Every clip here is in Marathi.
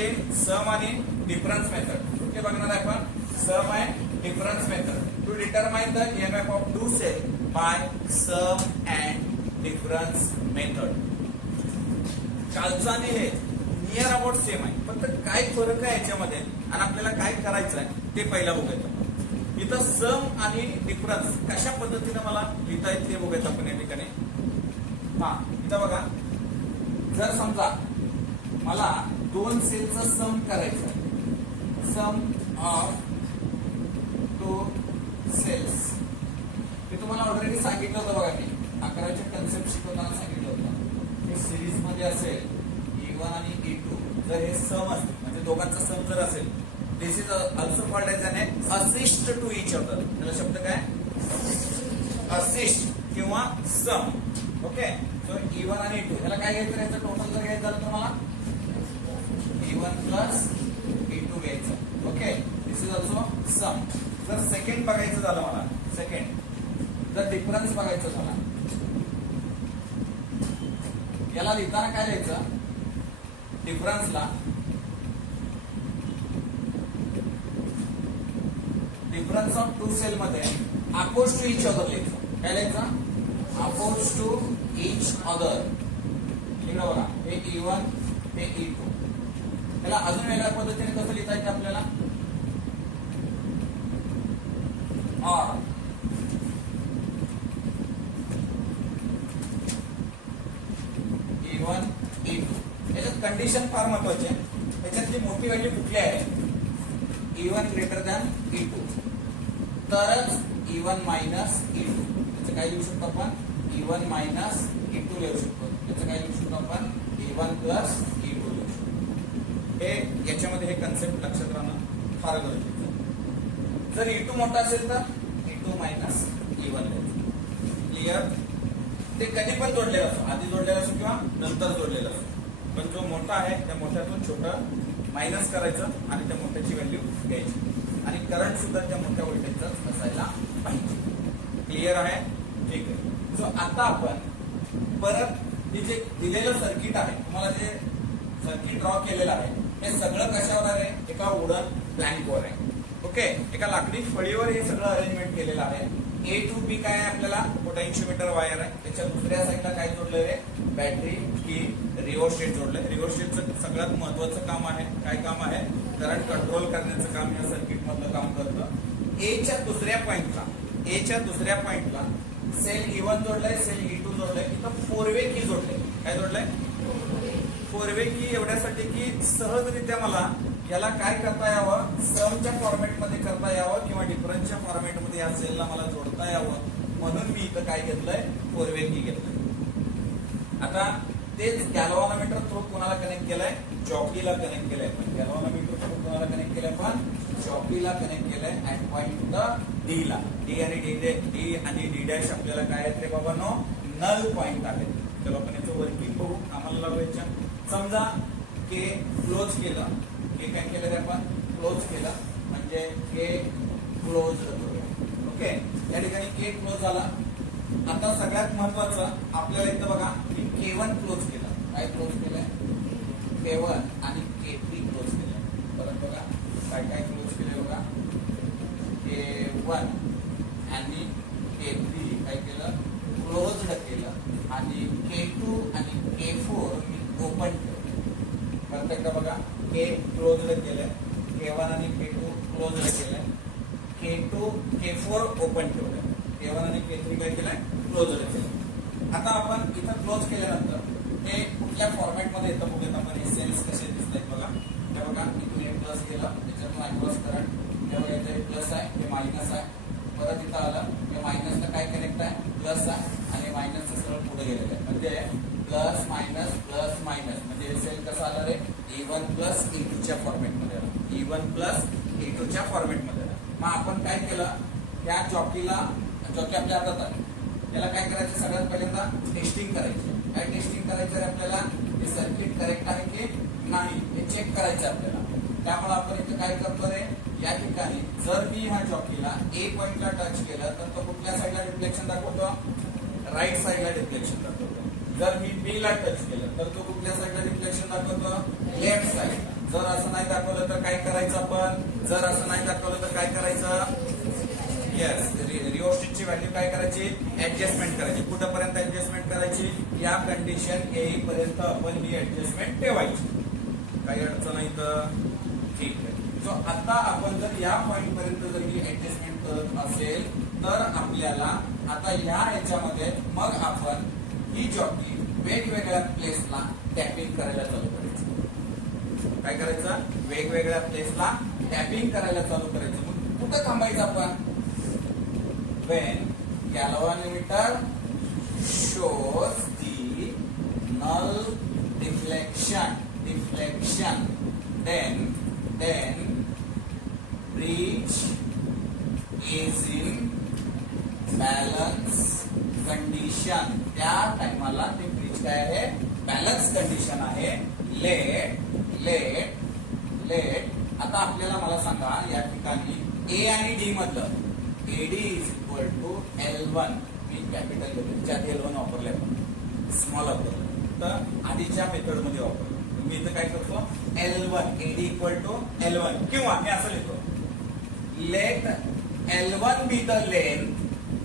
म्हणजे सम आणि डिफरन्स मेथड कुठे बघणार आहे आपण, sum and difference method to determine the EMF of two cell by sum and difference method. कालचा आणि हे नियर अबाउट सेम आहे, फक्त काय फरक आहे याच्यामध्ये आणि आपल्याला काय करायचं आहे ते पहिला बघूयात. इथं सम आणि डिफरन्स कशा पद्धतीने मला लिहिता येईल ते बघूयात आपण या ठिकाणी. हा इथं बघा, जर समजा मला दोन सेलचं सम करायचं आहे, सम ऑफ टू सेल्स, ते तुम्हाला ऑलरेडी सांगितलं होतं बघा, मी 11च्या कन्सेप्ट शिकवताना सांगितलं होतं. हे सिरीज मध्ये असेल E1 आणि E2, जर हे सम असतील म्हणजे दोघांचा सम जर असेल, this is also called as an assist to each other. त्याला शब्द काय, असिस्ट किंवा सम. ओके, सो E1 आणि E2 ह्याला काय घ्यायचं, याचं टोटल जर घ्यायचं झालं तुम्हाला E1 प्लस E2 घ्यायचं. Okay, this is also sum. जर सेकंड बघायचं झालं मला, सेकंड जर डिफरन्स बघायचं झाला, याला लिहिताना काय लिहायचं, डिफरन्सला डिफरन्स ऑफ टू सेल मध्ये अपोज टू इच अदर लिहायचं. काय लिहायचं, अपोज टू इच अदर. इकडे बघा, हे E1 हे E2. त्याला अजून वेगळ्या पद्धतीने कसं लिहिता येतं आपल्याला, और E1 E2. याच्यात कंडिशन फार महत्वाची आहे. याच्यातली मोठी व्हॅल्यू कुठली आहे, E1 ग्रेटर दॅन E2, तरच E1 मायनस E2. त्याचं काय लिहू शकतो आपण, E1 मायनस E2 लिहू शकतो. त्याचं काय लिहू शकतो आपण, E1 प्लस E2 लिहू शकतो. हे याच्यामध्ये हे कन्सेप्ट लक्षात राहणं फार गरजेचं आहे. जर E2 मोठा असेल तर E2 मायनस E1 लिहायचं. क्लिअर. ते कधी पण जोडलेलं असो, आधी जोडलेलं असो किंवा नंतर जोडलेलं असो, पण जो मोठा आहे त्या मोठ्यातून छोटा मायनस करायचं आणि त्या मोठ्याची व्हॅल्यू घ्यायची. आणि करंट सुद्धा त्या मोठ्या व्होल्टेजचाच असायला पाहिजे. क्लिअर आहे, ठीक आहे. सो आता आपण परत हे जे दिलेलं सर्किट आहे, तुम्हाला जे सर्किट ड्रॉ केलेलं आहे, हे सगळं कशावर आहे, एका वुडन प्लॅंकवर आहे. ओके, एका लाकडी फळीवर हे सगळं अरेंजमेंट केलेलं आहे. A to B काय आहे, आपल्याला पोटेन्शियोमीटर वायर आहे. त्याच्या दुसऱ्या साईडला काय जोडलेलं आहे, बॅटरी की रिओस्टेट जोडलंय. रिओस्टेटचं सगळ्यात महत्वाचं काम आहे, काय काम आहे, करंट कंट्रोल करण्याचं काम या सर्किट मधलं काम करतं. एच्या दुसऱ्या पॉइंटला सेल E1 जोडलाय, सेल E2 जोडलाय. इथं 4 वे की जोडलंय. काय जोडलंय, 4 वे की, एवढ्यासाठी की सहजरित्या मला याला काय करता यावं, समच्या फॉर्मॅटमध्ये करता यावं किंवा डिफरन्सच्या फॉर्मॅटमध्ये या सेलला मला जोडता यावं, म्हणून मी इथं काय घेतलंय, 4 वे की घेतलंय. आता तेच गॅल्व्हॅनोमीटर थ्रू कोणाला कनेक्ट केलंय, जॉकीला कनेक्ट केलंय. पण गॅल्व्हॅनोमीटर थ्रू कोणाला कनेक्ट केलंय, पण जॉकीला कनेक्ट केलंय. ऍट पॉइंट डी ला, डी आणि डी डॅश आपल्याला काय आहेत रे बाबा, नो नल पॉइंट आहेत. चला आपण याचं वर्किंग बघू. आम्हाला लावायचं, समजा के क्लोज केलं, के काय केलं रे आपण, क्लोज केलं म्हणजे के क्लोज. ओके, या ठिकाणी के क्लोज झाला. आता सगळ्यात महत्वाचं आपल्याला इथं बघा की K1 क्लोज केलं. काय क्लोज केलंय, K1 आणि K3 क्लोज केलंय. परत बघा काय काय क्लोज केलंय बघा, K1 आणि K3 काय केलं, क्लोज्ड केलं. आणि K2 आणि K4 ओपन केलं. परत एकदा बघा, K क्लोज्ड केलंय, K1 आणि K2 क्लोज्ड केलंय, K4 ओपन ठेवलंय, K1 आणि K3 काय केलंय, क्लोज्ड केलंय. आता आपण इथं क्लोज केल्यानंतर हे कुठल्या फॉर्मॅट मध्ये येतं बघूयात आपण. हे सेल्स कसे दिसत आहेत बघा. हे बघा, इथून एक प्लस केलं, त्याच्यातून अक्रॉस करंट, तेव्हा इथे प्लस आहे, हे मायनस आहे. परत इथं आलं, हे मायनसला काय कनेक्ट आहे, प्लस आहे, आणि मायनसचं सरळ पुढे गेलेलं आहे. म्हणजे प्लस मायनस म्हणजे सेल कसं आलं रे, E1 प्लस E2 च्या फॉर्मॅटमध्ये आलं. E1 प्लस E2 च्या फॉर्मॅटमध्ये आलं. मग आपण काय केलं, या जॉकी आपल्या हातात आहे, याला काय करायचं, सगळ्यात पहिल्यांदा टेस्टिंग करायची. काय टेस्टिंग करायचं आपल्याला, हे सर्किट करेक्ट आहे की नाही हे चेक करायचं आपल्याला. त्यामुळे आपण इथे काय करतो रे, या ठिकाणी जर मी ह्या जॉकीला ए पॉइंटला टच केलं तर तो कुठल्या साईडला रिफ्लेक्शन दाखवतो, राईट साईडला रिफ्लेक्शन दाखवतो. जर मी बी ला टच केलं तर तो कुठल्या साईडला रिफ्लेक्शन दाखवतो, लेफ्ट साईडला. जर असं नाही दाखवलं तर काय करायचं आपण, जर असं नाही दाखवलं तर काय करायचं, येस रिओस्टेटची व्हॅल्यू काय करायची, ऍडजस्टमेंट करायची. कुठपर्यंत ऍडजस्टमेंट करायची, या कंडिशन येईपर्यंत आपण ही ऍडजस्टमेंट ठेवायची. काही अडचण नाही तर ठीक आहे. सो आता आपण जर या पॉइंट पर्यंत जर ही ऍडजस्टमेंट करत असेल तर आपल्याला आता ह्याच्यामध्ये मग आपण ही जॉकी वेगवेगळ्या प्लेसला टॅपिंग करायला चालू करायचं. काय करायचं, वेगवेगळ्या प्लेसला टॅपिंग करायला चालू करायचं. मग कुठं थांबायचं आपण, when galvanometer shows the null deflection then breach is in balance condition. त्या टाइमाला ते ब्रीच काय आहे, बॅलन्स कंडिशन आहे. लेट आता आपल्याला मला सांगा या ठिकाणी ए आणि डी मधलं AD is equal to L1, मी कॅपिटल घेतो ज्यात L1 वापरले आपण, स्मॉल वापरलं तर आधीच्या मेथड मध्ये वापरलं. मी इथं काय करतो, L1 AD equal to L1 किंवा मी असं लिहितो, late L1 be the length.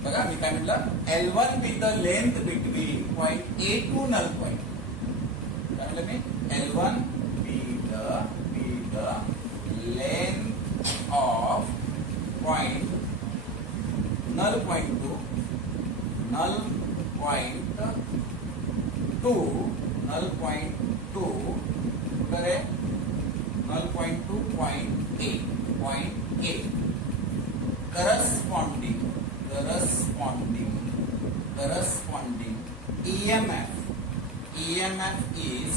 बघा मी काय म्हटलं, L1 be the length between point A to null point. काय म्हटलं मी, L1 be the length of point null point to null point to point A corresponding EMF is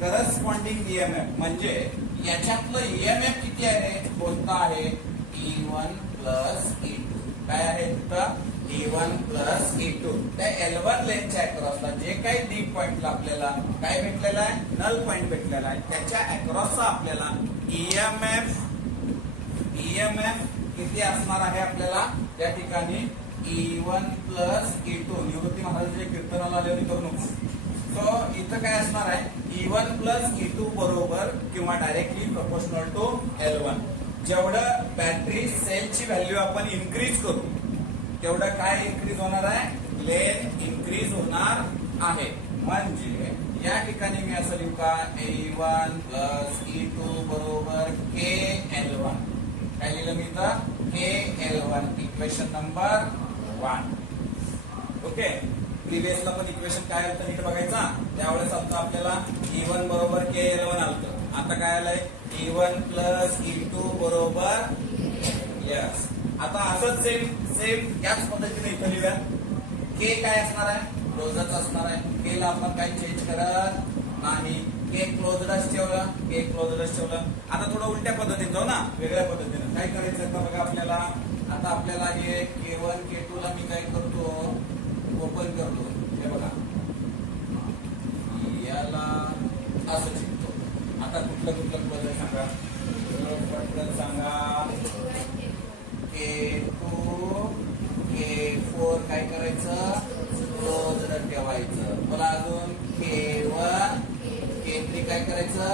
corresponding EMF म्हणजे याच्यातलं EMF किती आहे, कोणता आहे, E1 प्लस E2. काय आहे तिथं, E1 प्लस E2. त्या L1 लेनच्या अक्रॉसला जे काही डी पॉइंटला आपल्याला काय भेटलेला आहे, नल पॉइंट भेटलेला आहे, त्याच्या अक्रॉसचा आपल्याला EMF किती असणार आहे आपल्याला त्या ठिकाणी, E1 प्लस E2. निवृत्ती महाराजांच्या कीर्तनाला आल्यावर करू नको. सो इथं काय असणार आहे, E1 प्लस E2 बरोबर किंवा डायरेक्टली प्रोपोर्शनल टू L1. जेवढं बॅटरी सेलची व्हॅल्यू आपण इन्क्रीज करू तेवढं काय इन्क्रीज होणार आहे, लेंथ इन्क्रीज होणार आहे. म्हणजे या ठिकाणी मी असं लिहू का, E1 प्लस E2 बरोबर KL1. काय लिहिलं मी इथं, KL1 इक्वेशन नंबर 1. ओके, प्रिव्हियसला पण इक्वेशन काय होतं नीट बघायचा. त्यावेळेस आता आपल्याला E1 बरोबर KL1 आलं. आता काय आलंय, E1 प्लस E2 बरोबर, यस. आता असंच सेम याच पद्धतीने इथं लिहूया. K काय असणार आहे, क्लोजच असणार आहे. K ला आपण काही चेंज करत नाही, K क्लोजडच ठेवलं. आता थोडं उलट्या पद्धतीने जाऊ ना, वेगळ्या पद्धतीने काय करायचं आता बघा आपल्याला. आता आपल्याला हे K1 K2 ला मी काय करतो, ओपन करतो. हे बघा याला असं चिकतो. आता कुठलं बदल सांगा, पटकन सांगा. K2 K4 काय करायचं, क्लोज ठेवायचं. मला अजून K1 K3 काय करायचं,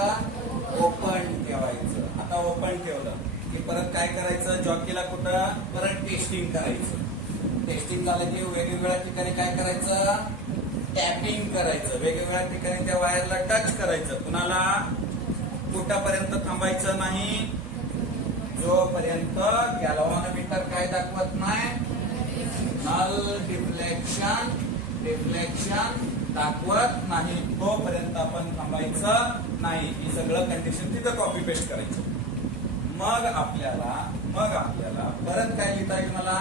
ओपन ठेवायचं. आता ओपन ठेवलं की परत काय करायचं, जॉकीला कुठं परत टेस्टिंग करायचं. टेस्टिंग झालं की वेगवेगळ्या ठिकाणी काय करायचं, टॅपिंग करायचं. वेगवेगळ्या ठिकाणी त्या वायरला टच करायचं. कुणाला कुठपर्यंत थांबायचं नाही, जोपर्यंत गॅल्व्हॅनोमीटर काय दाखवत नाही, नल डिफ्लेक्शन दाखवत नाही, तोपर्यंत आपण थांबायचं नाही. ही सगळं कंडिशन तिथं कॉपी पेस्ट करायचं. मग आपल्याला परत काय लिहिता येईल मला,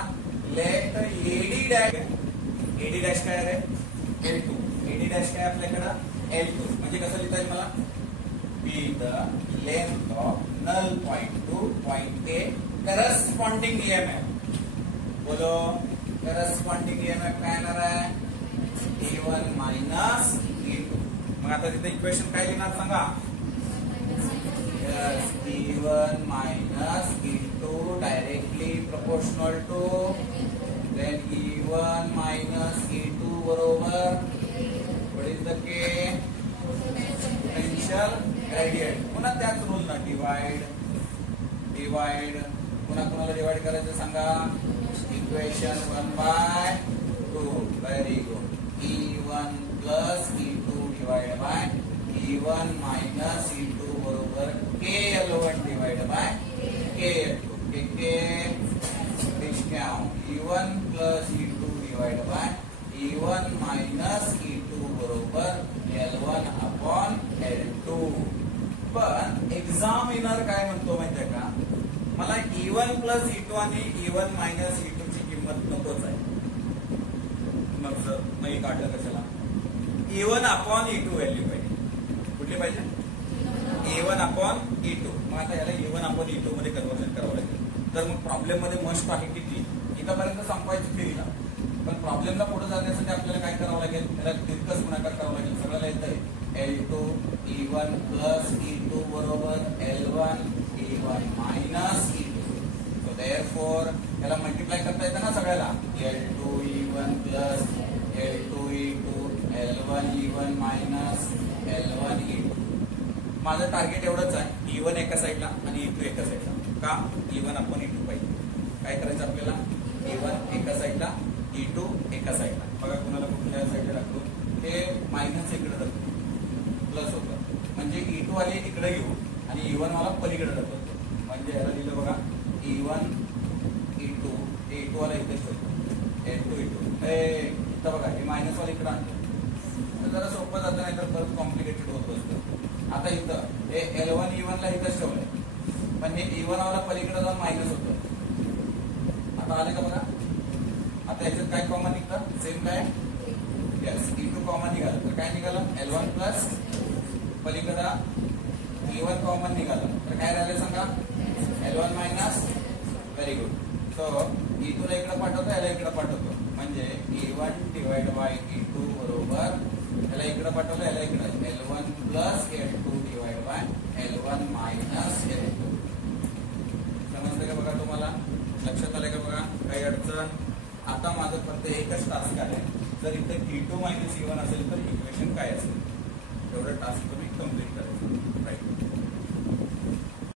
लेट एडी डॅश काय रे, L2. एडी डॅश काय आपल्याकडं, L2. म्हणजे कसं लिहिता येईल मला, be the length of null point to point A corresponding EMF. बोलो, करस्पॉन्डिंग EMF काय येणार आहे, E1 मायनस E2. मग आता तिथे इक्वेशन काय लिहिणार सांगा, E1 minus E2 directly proportional to then E1 minus E2 बरोबर what is the K, potential gradient. पुन्हा त्याच याच रूल ना डिवाइड पुन्हा कुणाला डिवाइड करायचं सांगा equation 1/2 very good E1 plus E2 divide by E1 minus E2 बरोबर KL1 divide by KL2 K E1 plus E2 divide by E1 minus E2 बरोबर L1 अपॉन L2. पण एक्झामिनर काय म्हणतो माहितीये का मला E1 प्लस E2 आणि E1 मायनस E2 ची किंमत नकोच आहे. मग सर नाही काढलं कशाला E1 अपॉन E2 व्हॅल्यू पाहिजे. कुठली पाहिजे E1 अपॉन E2. मग आता याला E1 अपॉन E2 मध्ये कन्व्हर्जन करावं लागेल. तर मग प्रॉब्लेम मध्ये मस्ट आहे किती इथपर्यंत संपवायची थिरीला. पण प्रॉब्लेमला पुढे जाण्यासाठी आपल्याला काय करावं लागेल त्याला तिरकस गुणाकार करावं लागेल. सगळ्याला येतंय L2 E1 प्लस E2 बरोबर L1 E1 minus E2. So therefore याला मल्टिप्लाय करता येतं ना सगळ्याला L2 E1 plus L2 E2 L1 E1 minus L1 E2. माझं टार्गेट एवढंच आहे E1 एका साईडला आणि E2 एका साईडला. का E1 आपण E2 पाहिजे. काय करायचं आपल्याला E1 एका साईडला E2 एका साईडला. बघा कुणाला कुठल्या साईडला टाकतो ते मायनस इकडे जातो प्लस होतं म्हणजे E2 वाले इकडे घेऊ आणि E1 मला पलीकडे जातो. म्हणजे याला दिलं बघा E1 E2 E2 वाला इथे ठेवतो L2 E2 इथं बघा हे मायनस वाला इकडे आणतो. जरा सोपं जातं नाही तर परत कॉम्प्लिकेटेड होत असतं. आता इथं हे L1 E1 ला इथंच ठेवलंय पण हे E1 वाला पलीकडे जाऊन मायनस होतं. आता आले का बघा. आता याच्यात काय कॉमन निघतं सेम काय यस E2 कॉमन निघालं तर काय निघालं L1 प्लस पलीकडे E1 कॉमन निघालं तर काय राहिलं सांगा L1 minus. Very good. So E2 ला इकडे पाठवतो याला इकडे पाठवतो म्हणजे E1 डिवाइड बाय E2 बरोबर याला इकडे पाठवलं याला इकडे L1 plus L2 divide by L1 minus L2. समजलं का बघा तुम्हाला लक्षात आलं का बघा काही अडचण. आता माझं फक्त एकच टास्क आहे जर इथे E2 मायनस E1 असेल तर इक्वेशन काय असेल एवढं टास्क तुम्ही कम्प्लीट करायचं. राईट.